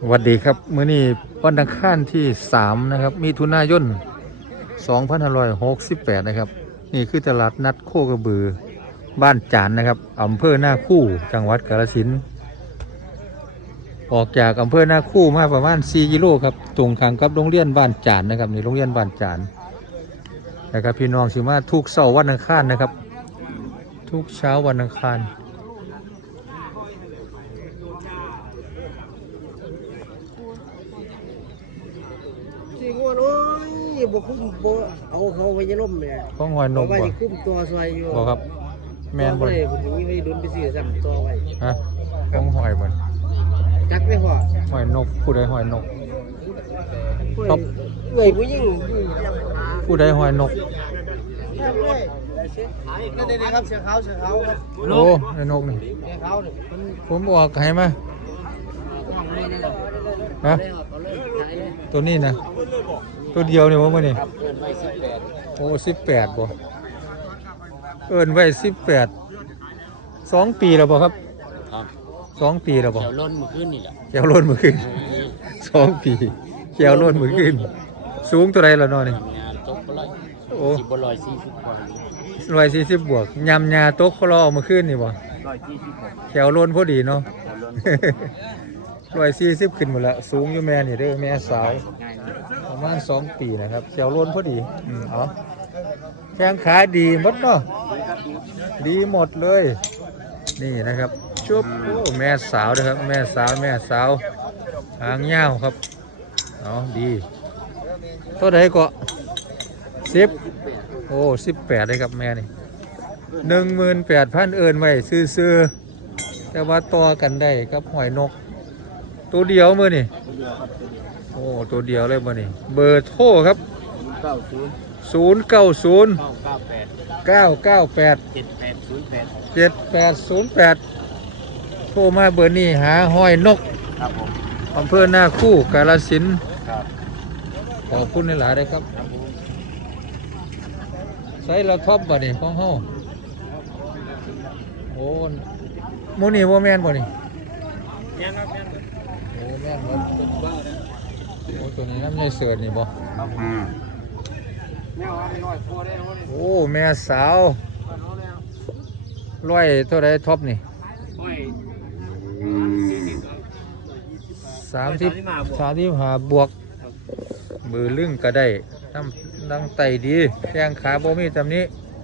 สวัสดีครับมื้อนี้วันอังคารที่ 3 นะครับ มีทุนายน2568 นะครับ นี่คือตลาดนัดโคกระบือ บ้านจานนะครับอำเภอหน้าคู่จังหวัดกาฬสินธุ์ออกจากอำเภอหน้าคู่มาประมาณ 4 กิโลครับตรงข้างกับโรงเรียนบ้านจานนะครับนี่โรงเรียนบ้านจานนะครับพี่น้องสิมาทุกเสาร์วันอังคารนะครับ ทุกเช้าวันอังคาร วนโอ้ยบ่คุ้มบ่เอาเขาไว้ยะล่มเนี่ยข้องหอยนเอากไว้บ่สิคุ้มตัวซอยอยู่บ่ครับ แมนบ่เลยผมมีไว้ดุนไปซื้อซ้ำตัวไว้ฮะข้องหอยบ่จักได้พ่อหอยนกผู้ใดหอยนกครับ เอ้ยผู้หญิงผู้ใดหอยนก นั่นเองครับเสือขาวเสือขาวครับโอ้ไอ้นกนี่ เสือขาวนี่มันผมบอกให้มาห้องเลยนั่นแหละฮะได้เอาเลยขายเลยตัวนี้นะ ตัวเดียวนี่ว่ามื้อนี่ครับเกินไป18โอ้สิบแปดบ่เอิ้นไว้สิบแปดสองปีแล้วบ่ครับครับสองปีแล้วบ่เดี๋ยวล้นมื้อคืนนี่แหละแก้วโล้นมือขึ้นสองปีแก้วโล้นมือขึ้น สูงตัวใดล่ะเนาะนี่ ทำงานตกบ่ร้อยโอ้ สิบ่ร้อยสี่สิบกว่าร้อยสี่สิบบวกยำยาโต๊ะคลอเอามาขึ้นนี่บ่ร้อยสี่สิบหกแขวโล้นพอดีเนาะเดี๋ยวล้น ร้อยสี่สิบขึ้นหมดละสูงอยู่แม่นี่เด้อแม่สาว ง่ายนะ ประมาณสองปีนะครับแขวล้นพอดีอืมเอาแข้งขาดีหมดเนาะดีหมดเลย นี่นะครับชุบโอ้แม่สาวนะครับแม่สาวแม่สาวหางยาวครับเอาดีเท่าไหร่ก็สิบโอ้สิบแปดเลยครับแม่นี่หนึ่งหมื่นแปดพันเอินไว้ซื้อๆแต่ว่าต่อกันได้กับหอยนก ตัวเดียวมือนี่โอ้ตัวเดียวเลยมือนี่เบอร์โทรครับเก้าศูนย์ศูนย์เก้าศูนย์เก้าเก้าแปดเก้าเก้าแปดเจ็ดแปดศูนย์แปดเจ็ดแปดศูนย์แปดโทรมาเบอร์นี้หาหอยนกครับผมอำเภอหน้าคู่กาลสินธุ์ครับขอบคุณในหลายๆเลยครับครับผมใส่ละท็อปบ่นี่ของเฮาโอ้หมูนี่ว่าแม่นบ่นี่ยังครับยังโอ้แม่น บ่เป็นบ้านะโอ้ตัวนี้น้ำใหญ่เสิร์ชนี่บ่ครับผมแม่ว่าไม่น้อยพอได้แล้วนี่โอ้แม่สาวพอแล้วร้อยเท่าไรท็อปนี่โอ้ยสามสิบสามสิบห้าบวก มือลึงก็ได้น้ำนังไตดีแข้งขาบ่มีตำนี้ค